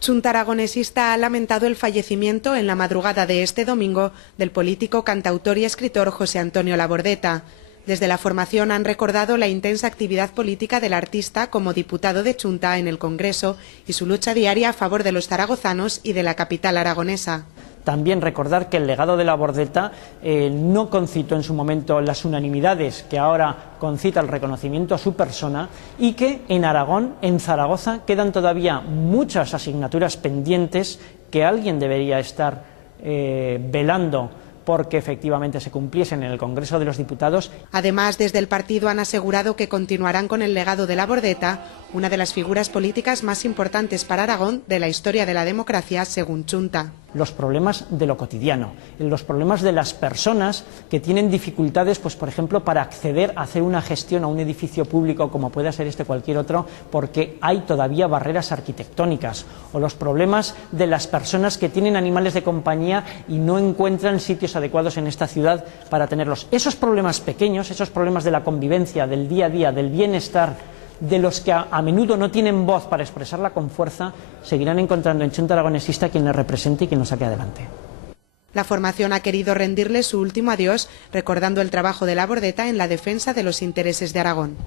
Chunta Aragonesista ha lamentado el fallecimiento en la madrugada de este domingo del político, cantautor y escritor José Antonio Labordeta. Desde la formación han recordado la intensa actividad política del artista como diputado de Chunta en el Congreso y su lucha diaria a favor de los zaragozanos y de la capital aragonesa. También recordar que el legado de Labordeta no concitó en su momento las unanimidades que ahora concita el reconocimiento a su persona, y que en Aragón, en Zaragoza, quedan todavía muchas asignaturas pendientes que alguien debería estar velando porque efectivamente se cumpliesen en el Congreso de los Diputados. Además, desde el partido han asegurado que continuarán con el legado de Labordeta, una de las figuras políticas más importantes para Aragón de la historia de la democracia, según Chunta. Los problemas de lo cotidiano, los problemas de las personas que tienen dificultades, pues por ejemplo, para acceder a hacer una gestión a un edificio público como pueda ser este o cualquier otro, porque hay todavía barreras arquitectónicas, o los problemas de las personas que tienen animales de compañía y no encuentran sitios adecuados en esta ciudad para tenerlos. Esos problemas pequeños, esos problemas de la convivencia, del día a día, del bienestar, de los que a menudo no tienen voz para expresarla con fuerza, seguirán encontrando en Chunta Aragonesista quien les represente y quien los saque adelante. La formación ha querido rendirle su último adiós, recordando el trabajo de Labordeta en la defensa de los intereses de Aragón.